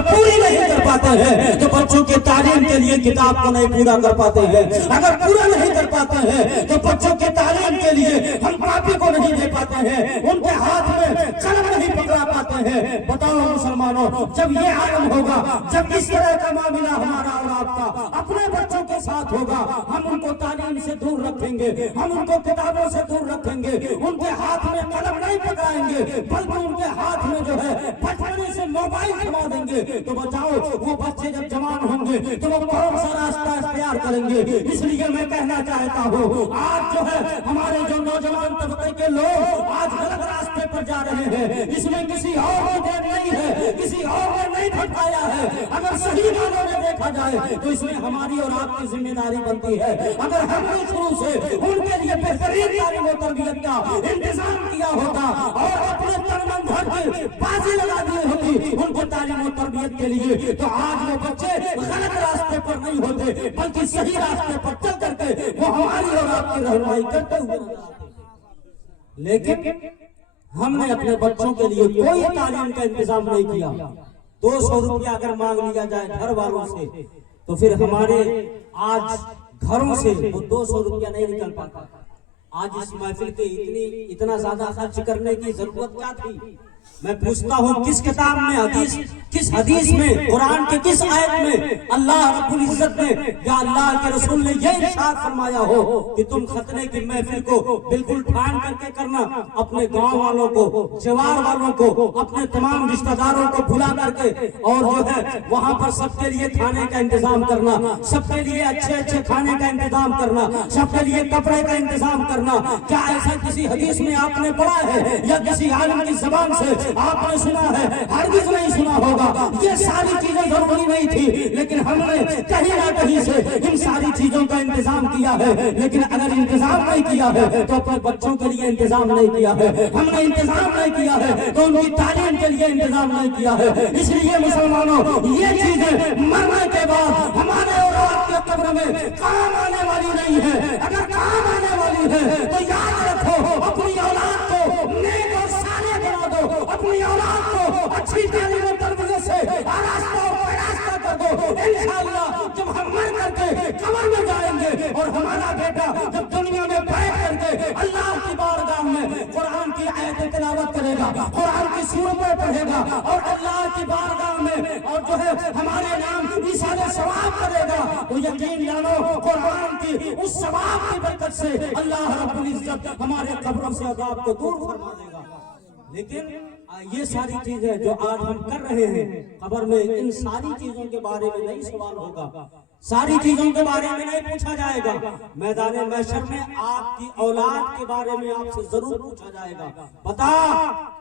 अगर पूरी नहीं कर पाते हैं तो बच्चों के तालीम के लिए किताब को नहीं पूरा कर पाते हैं, अगर पूरा नहीं कर पाते हैं तो बच्चों के तालीम के लिए हम कॉपी को नहीं दे पाते हैं, उनके हाथ में कलम नहीं पकड़ा पाते हैं। बताओ मुसलमानों, जब ये आलम होगा, जब इस तरह का मामला हमारा और आपका अपने बच्चों के साथ होगा, हम उनको तालीम से दूर रखेंगे, हम उनको किताबों से दूर रखेंगे, उनके हाथ में कलम नहीं पकड़ाएंगे, बल्कि उनके हाथ में जो है बचपने से मोबाइल थमा देंगे। तो बचाओ, वो बच्चे जब जवान होंगे तो वो कौन सा रास्ता इख्तियार करेंगे। इसलिए मैं कहना चाहता हूँ, आज जो है हमारे जो नौजवान तबके के लोग आज गलत रास्ते पर जा रहे हैं, इसमें किसी और की देन नहीं है, किसी और ने नहीं भटकाया है। अगर सही मानों में देखा जाए तो इसमें हमारी और आपकी जिम्मेदारी बनती है। अगर हमने शुरू से उनके लिए बेहतरीन तालीम और तरबियत का इंतजाम किया होता और अपने तन मन धन की बाजी लगा दी होती उनको तालीम और तरबियत के लिए, तो आज वो बच्चे गलत रास्ते पर नहीं होते, बल्कि सही रास्ते पर चल करके वो हमारी और आपकी रहनुमाई करते हुए नजर आते। लेकिन हमने अपने बच्चों के लिए कोई तालीम का इंतजाम नहीं किया। 200 रुपया अगर मांग लिया जाए घर वालों से तो फिर हमारे आज घरों से वो 200 रुपया नहीं निकल पाता। आज इस महफिल के इतना ज्यादा खर्च करने की जरूरत क्या थी? मैं पूछता हूँ, किस किताब में किस हदीस में, कुरान के किस आयत में अल्लाह रब्बुल इज्जत ने या अल्लाह के रसूल ने ये इरशाद फरमाया हो कि तुम खतने की महफिल को बिल्कुल ठान करके करना, अपने गांव वालों को, जवार वालों को, अपने तमाम रिश्तेदारों को बुला करके और जो है वहां पर सबके लिए खाने का इंतजाम करना, सबके लिए अच्छे अच्छे खाने का इंतजाम करना, सबके लिए कपड़े का इंतजाम करना। क्या ऐसा किसी हदीस में आपने पढ़ा है या किसी आलिम की जबान से आपने सुना है? हरगिज़ नहीं सुना होगा। ये सारी चीजें जरूरी नहीं थी, लेकिन हमने कहीं ना कहीं से इन सारी चीजों का इंतजाम किया है। लेकिन अगर इंतजाम नहीं किया है तो अपने बच्चों के लिए इंतजाम नहीं किया है, हमने इंतजाम नहीं किया है तो उनकी तालीम के लिए इंतजाम नहीं किया है। इसलिए मुसलमानों, ये चीजें मरने के बाद हमारे और आपके कब्र में काम आने वाली नहीं है। अगर काम आने वाली है तो याद रखो, अपनी औलाद को नेक और साले बना दो, अपनी औलाद को अच्छी तालीम और तरबियत से आरास्ता और पैरास्ता कर दो। इंशाअल्लाह जब हम मर करके कब्र में जाएंगे और हमारा बेटा जब दुनिया में बैठ करके अल्लाह की बारगाह में कुरान की आयतें तिलावत करेगा, कुरान की सूरतें पढ़ेगा और अल्लाह की बारगाह में और जो है हमारे नाम इशारे सवाब करेगा, तो यकीन जानो कुरान की उस सवाब की बरकत से अल्लाह रब्बुल इज्जत हमारे कब्रों से अज़ाब को दूर फरमा देगा। लेकिन ये सारी चीजें जो आज हम कर रहे हैं कब्र में, इन सारी चीजों के बारे में नहीं सवाल होगा, सारी चीजों के बारे में नहीं पूछा जाएगा। मैदान महशर में आपकी औलाद के बारे में आपसे जरूर पूछा जाएगा, बता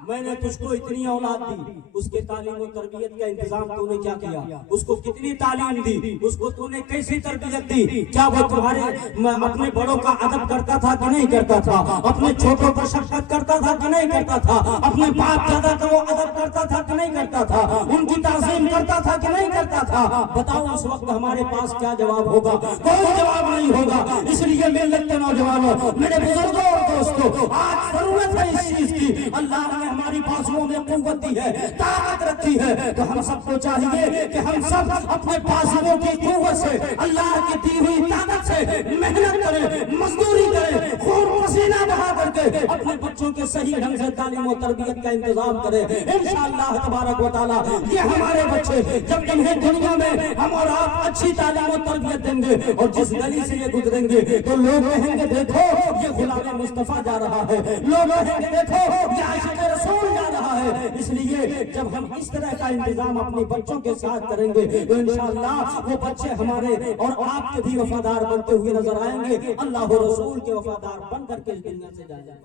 मैंने तुझको इतनी औलाद दी, उसके तालीम और तरबियत का इंतजाम तूने क्या किया, उसको कितनी तालीम दी, उसको तूने कैसी तरबियत दी, क्या वो तुम्हारे अपने बड़ों का अदब करता था कि नहीं करता था, अपने छोटों पर शफकत करता था कि नहीं करता था, अपने बाप दादा का वो अदब करता था कि नहीं करता था, उनकी ताज़ीम करता था कि नहीं करता था। बताओ उस वक्त हमारे पास क्या जवाब होगा? कोई जवाब नहीं होगा। इसलिए मिल्लत के नौजवानों, मेरे बुजुर्गों और दोस्तों, आज जरूरत है इस चीज की। अल्लाह ने हमारी बाजुओं में कुव्वत दी है, ताकत रखी है, तो हम सबको चाहिए कि हम सब अपने बाजुओं की कुव्वत से, अल्लाह की दी हुई ताकत से मेहनत करें, मजदूरी करें, खून पसीना बहा करके अपने बच्चों के सही ढंग से तालीम और तरबियत का इंतजाम करें। इंशाअल्लाह तबारक व तआला ये हमारे बच्चे जब इन्हें दुनिया में हम और आप अच्छी तालीम और तरबियत देंगे और जिस गली से ये गुजरेंगे तो लोग कहेंगे देखो ये गुलाम मुस्तफा जा रहा है, लोग कहेंगे देखो ये आशिक रसूल जा रहा है। इसलिए जब हम इस तरह का इंतजाम अपने बच्चों के साथ करेंगे तो इंशाअल्लाह वो बच्चे हमारे और आपके भी वफादार बनते हुए नजर आएंगे, अल्लाह और रसूल के वफादार बन करके इस दुनिया से जाएंगे।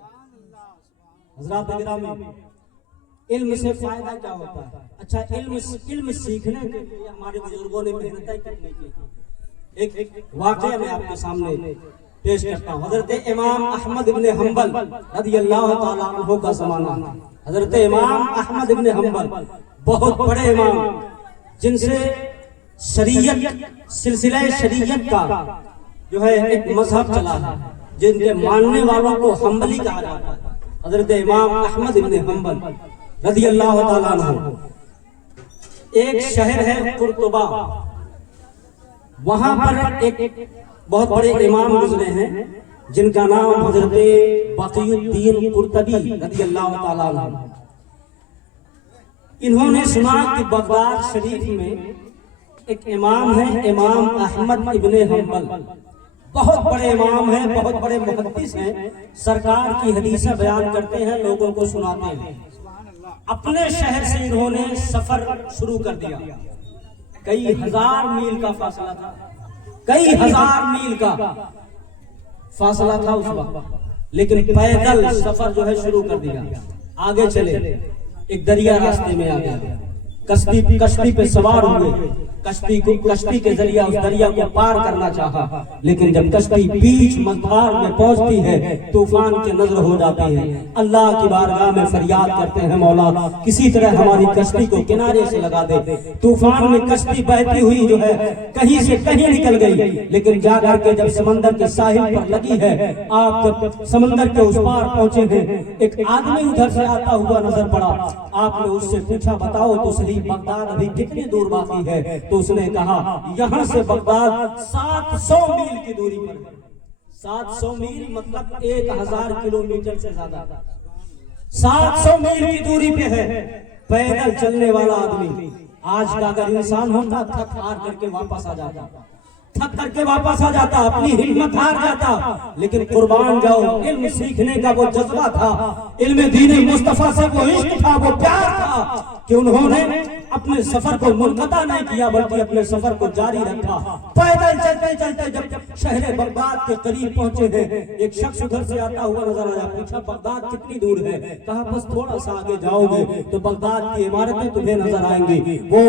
हज़रात गिरामी, इल्म से फायदा क्या होता है? अच्छा, इल्म सीखने के लिए हमारे बुजुर्गों ने मेहनत कितनी की। एक वाकया मैं आपके सामने पेश करता हूँ। हजरत इमाम अहमद इब्न हंबल रज़ियल्लाहु ताला अन्हु का ज़माना। हजरत इमाम अहमद इब्न हंबल बहुत बड़े इमाम, जिनसे शरीयत, सिलसिला शरीयत का जो है एक मजहब चला है, जिनके मानने वालों को हंबली कहा जाता है। हजरत इमाम अहमद इब्न हंबल रज़ियल्लाहु ताला अन्हु ایک شہر ہے قرطبہ، وہاں پر ایک بہت بڑے امام گزرے ہیں جن کا نام حضرت بقی الدین قرطبی رضی اللہ تعالیٰ عنہ۔ انہوں نے سنا کہ بغداد شریف میں ایک امام ہے، امام احمد ابن حنبل، بہت بڑے امام ہیں، بہت بڑے محدث ہیں، سرکار کی حدیثیں بیان کرتے ہیں، لوگوں کو سناتے ہیں۔ اپنے شہر سے انہوں نے سفر شروع کر دیا، کئی ہزار میل کا فاصلہ تھا، کئی ہزار میل کا فاصلہ تھا اس وقت، لیکن پیدل سفر جو ہے شروع کر دیا۔ آگے چلے، ایک دریا راستے میں آ گیا، کشتی پہ سوار ہوئے، کشتی کے ذریعہ اس دریا کو پار کرنا چاہا، لیکن جب کشتی بیچ مدھار میں پہنچتی ہے طوفان کے نظر ہو جاتی ہے۔ اللہ کی بارگاہ میں فریاد کرتے ہیں، مولا کسی طرح ہماری کشتی کو کنارے سے لگا دے۔ طوفان میں کشتی بہتی ہوئی جو ہے کہیں سے کہیں نکل گئی، لیکن جا کر کے جب سمندر کے ساحل پر لگی ہے، آپ جب سمندر کے اس پار پہنچے ہیں، ایک آدمی ادھر سے آتا ہوا نظر پڑا۔ آپ نے اس سے پوچھا، بتاؤ تو صحیح بغداد ابھی کتنی دور باقی ہے؟ تو اس نے کہا یہاں سے بغداد 700 میل کی دوری پر ہے۔ 700 میل مطلب 1000 کلومیٹر سے زیادہ، 700 میل کی دوری پہ ہے پیدل چلنے والا آدمی۔ آج کا اگر انسان ہوتا تھک ہار کر کے واپس آ جاتا، اپنی ہمت ہار جاتا، لیکن قربان جاؤ علم سیکھنے کا وہ جذبہ تھا، علم دین مصطفیٰ سے وہ عشق تھا، وہ پیار تھا کہ انہوں نے اپنے سفر کو منقطع نہیں کیا بلکہ اپنے سفر کو جاری رکھا۔ پیدل چلتے چلتے جب شہر بغداد کے قریب پہنچے ہیں، ایک شخص ادھر سے آتا ہوا نظر آیا، پوچھا بغداد کتنی دور ہے؟ کہا بس تھوڑا سا آگے جاؤ گے تو بغداد کی عمارتیں تمہیں نظر آئیں گی۔ وہ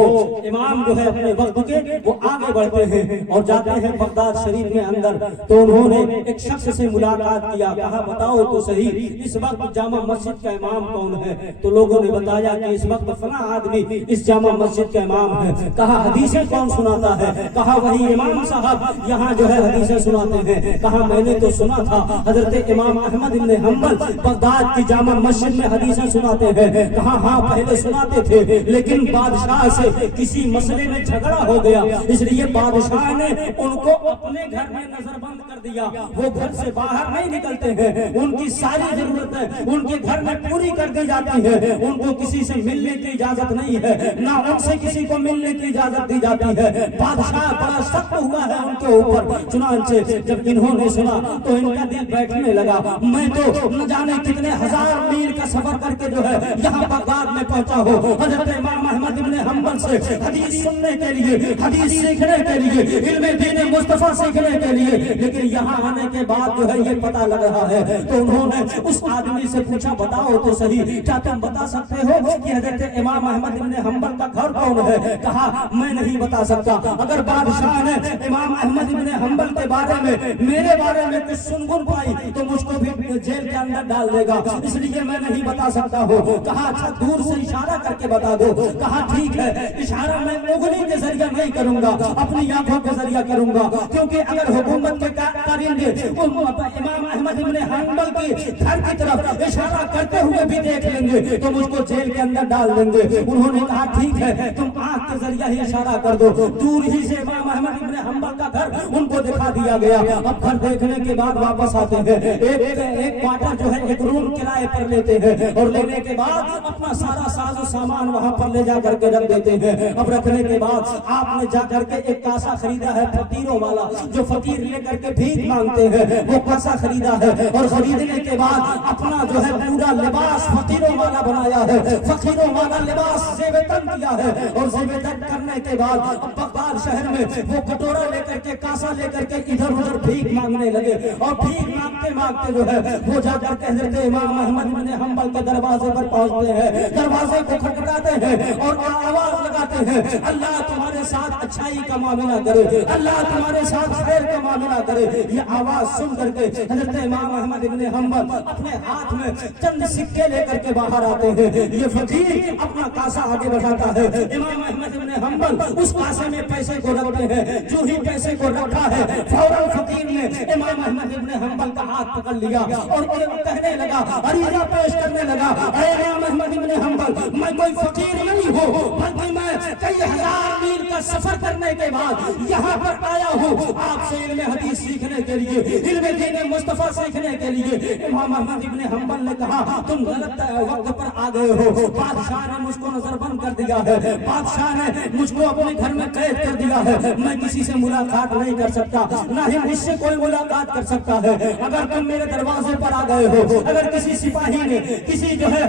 امام جو ہے اپنے وقت کے وہ آگے بڑھتے ہیں اور جاتے ہیں بغداد شریف میں اندر، تو انہوں نے ایک شخص سے ملاقات کیا، کہا بتاؤ تو صحیح اس وقت جامع مسجد کا امام کون ہے؟ تو لوگوں نے بتایا کہ اس وقت فلاں آدمی اس جامع مسجد کا امام ہے۔ کہا حدیثیں کون سناتا ہے؟ کہا وہی امام صاحب یہاں جو ہے حدیثیں سناتے ہیں۔ کہا میں نے تو سنا تھا حضرت امام احمد بن حنبل بغداد کی جامع مسجد میں حدیثیں سناتے ہیں۔ کہا ہاں پہلے سناتے تھے، لیکن بادشاہ سے کسی مسئلے میں جھگڑا ہو گیا، اس لیے بادشاہ نے ان کو اپنے گھر میں نظر بند کر دیا، وہ گھر سے باہر نہیں نکلتے ہیں، ان کی ساری ضرورتیں ان کے گھر میں پوری کر دی جاتی ہے، ان کو کسی سے ملنے کی اجازت نہیں ہے، نہ ان سے کسی کو ملنے کی اجازت دی جاتی ہے۔ بادشاہ بڑا سخت ہوا ہے ان کے اوپر، چنانچہ جب انہوں نے سنا تو ان کا دل بیٹھنے لگا، میں تو نہ جانے کتنے ہزار میل کا سفر کر کے جو ہے یہاں بغداد میں پہنچا ہو حضرت امام احمد بن حنبل سے حدیث سننے کے لیے، حدیث سیکھنے کے لیے، علم دین مصطفیٰ سیکھنے کے لیے، لیکن یہاں آنے کے بعد جو ہے یہ پتہ لگ رہا ہے۔ تو انہوں نے اس آدمی سے پوچھا بتاؤ تو صحیح کیا تم بتا سکتے ہو کہ حضرت امام احمد بن حنبل کا گھر کون ہے؟ کہا میں نہیں بتا سکتا، اگر بادشاہ نے امام احمد بن حنبل کے بارے میں میرے بارے میں کچھ سنگن پائی تو مجھ کو بھی جیل کے اندر ڈال دے گا، اس لیے میں نہیں بتا سکتا ہوں۔ کہا اچھا دور سے اشارہ کر کے بتا دو۔ کہا ٹھیک ہے، اشارہ میں انگلی کے ذریعے نہیں کروں گا، اپنی آنکھوں کے ذریعے کروں گا، کیونکہ اگر حکومت کے کارندے امام احمد بن حنبل کی گھر کی طرف اشارہ کرتے ہوئے بھی دیکھ لیں گے تو مجھ کو جیل کے اندر ڈال دیں گے۔ انہوں نے کہا ٹھیک ہے، تم آنکھ کے ذریعے ہی اشارہ کر دو۔ دور ہی سے امام احمد بن حنبل کا گھر ان کو دکھا دیا گیا۔ اب گھر دیکھنے کے بعد واپس آتے ہیں، ایک کوارٹر جو ہے ایک روم کرائے پر لیتے ہیں، اور لینے کے بعد اپنا سارا ساز و سامان وہاں پر لے جا کر کے رکھ دیتے ہیں۔ اب رکھنے کے بعد آپ نے جا کر کے ایک کاسا خریدا ہے فقیروں والا، جو فقیر لے کر کے بھیک مانگتے ہیں، وہ کاسا خریدا ہے، اور خریدنے کے بعد اپنا جو ہے پورا لباس فقیروں والا بنایا ہے، فقیروں والا لباس زیب تن کیا ہے، اور زیب تن کرنے کے بعد اب بغداد شہر میں وہ کٹورا لے کر کے کاسا لے کر کے ادھر ادھر بھیک مانگنے لگے، اور بھیک مانگتے مانگتے جو ہے وہ جا کر کے حضرت امام احمد بن حنبل کے دروازے پر پہنچتے ہیں، دروازے کو کھٹکھٹاتے ہیں اور آواز لگاتے ہیں اللہ تمہارے ساتھ اچھائی کا معاملہ کرے، اللہ تمہارے ساتھ خیر کا معاملہ کرے۔ یہ آواز سن کر کے حضرت امام احمد بن حنبل اپنے ہاتھ میں چند سکے لے کر کے باہر آتے ہیں، یہ فقیر اپنا کاسا آگے بڑھاتا ہے، امام احمد بن हम्बल उस कासे में पैसे को रखते हैं। जो ही पैसे को रखा है फौरन फकीर ने इमाम अहमद इब्न हम्बल का हाथ पकड़ लिया और कहने लगा, अरीजा पेश करने लगा, अरे इमाम अहमद इब्न हम्बल, मैं कोई फकीर नहीं हूँ, बल्कि मैं कई हजार मील का सफर करने के बाद यहाँ पर आया हूँ आपसे इल्म हदीस सीखने के लिए, इल्म दीन मुस्तफा सीखने के लिए। इमाम अहमद इब्न हम्बल ने कहा, तुम गलत वक्त पर आ गए हो। बादशाह ने मुझको नजरबंद कर दिया है, बादशाह ने मुझको अपने घर में कैद कर दिया है, मैं किसी से मुलाकात नहीं कर सकता, ना ही मुझसे कोई मुलाकात कर सकता है। अगर तुम मेरे दरवाजे पर आ गए हो, अगर किसी सिपाही ने, किसी जो है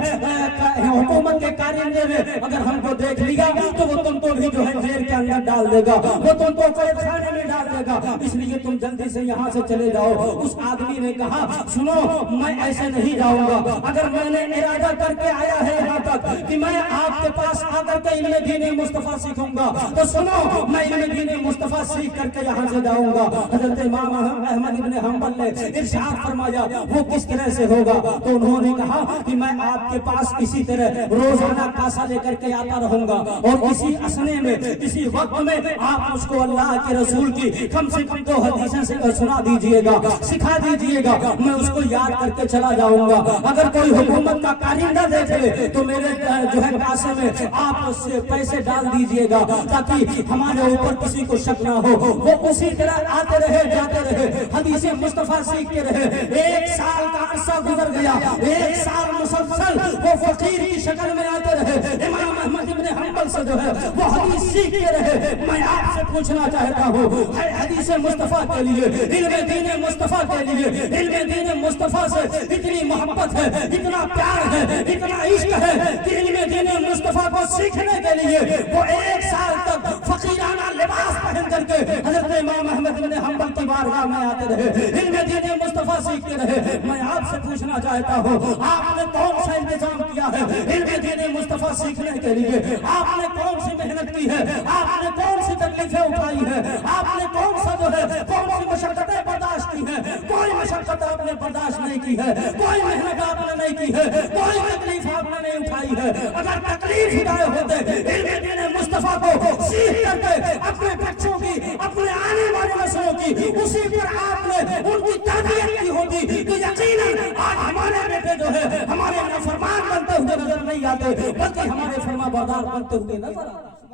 हुकूमत के कारिंदे ने अगर हमको देख लिया तो वो तुमको भी जो है जेल के अंदर डाल देगा, वो तुमको कैद खाने में डाल देगा, इसलिए तुम जल्दी से यहाँ से चले जाओ। उस आदमी ने कहा, सुनो, मैं ऐसे नहीं जाऊंगा, अगर मैंने इरादा करके आया है यहाँ तक कि मैं आपके पास आकर के इल्म दीन मुस्तफा सीखूंगा, तो सुनो, मैं इल्म दीन मुस्तफा सीख करके यहाँ से जाऊंगा। हजरत इमाम अहमद इब्न हम्बल ने इरशाद फरमाया, वो किस तरह से होगा? तो उन्होंने कहा कि मैं आपके पास इसी तरह रोजाना कासा लेकर के आता रहूंगा और इसी असने में, इसी वक्त में आप मुझको अल्लाह के रसूल की कम से कम 2 हदीसें से सुना दीजिएगा, सिखा दीजिएगा, मैं उसको याद करके चला जाऊंगा। अगर कोई हुकूमत का कारिंदा देख ले तो मेरे जो है कासे में आप उससे पैसे डाल दीजिएगा ताकि हमारे ऊपर किसी को शक ना हो। वो उसी तरह आते रहे, जाते रहे, हदीसें मुस्तफा सीखते रहे। 1 साल का अरसा गुजर गया, 1 साल मुसलसल वो फकीर की शक्ल में आते रहे, इमाम अहमद इब्न हम्बल से जो है वो हदीस सीखते रहे। मैं आपसे पूछना चाहता हूँ, हदीस मुस्तफा के लिए, इल्म दीन मुस्तफा के लिए, इल्म दीन मुस्तफा से इतनी मोहब्बत है, इतना प्यार है, इतना इश्क है कि इल्म दीन मुस्तफा को सीखने के लिए वो 1 साल तक फकीराना लिबास पहन करके हजरत इमाम अहमद इब्न हम्बल की बारगाह में आते रहे, इल्म दीन मुस्तफा सीखते रहे। मैं आपसे पूछना चाहता हूँ, आपने कौन सा इंतजाम किया है इल्म दीन मुस्तफा सीखने के लिए? आपने कौन सी मेहनत की है? आपने कौन सी तकलीफें उठाई है? आपने कौन सा जो है कौन सी मशक्कतें बर्दाश्त की है? कोई मशक्कत आपने बर्दाश्त नहीं की है, कोई मेहनत आपने नहीं की है, कोई तकलीफ आपने नहीं उठाई है। अगर तकलीफ उठाए होते इल्म दीन मुस्तफा को सीख करके अपने बच्चों की, अपने आने वाले नस्लों की, उसी पर आपने उनकी तरबियत की होती तो यकीनन आज हमारे बेटे जो है हमारे नाफरमान बनते हुए नजर नहीं आते, बल्कि हमारे फरमाबरदार बनते हुए नजर आते।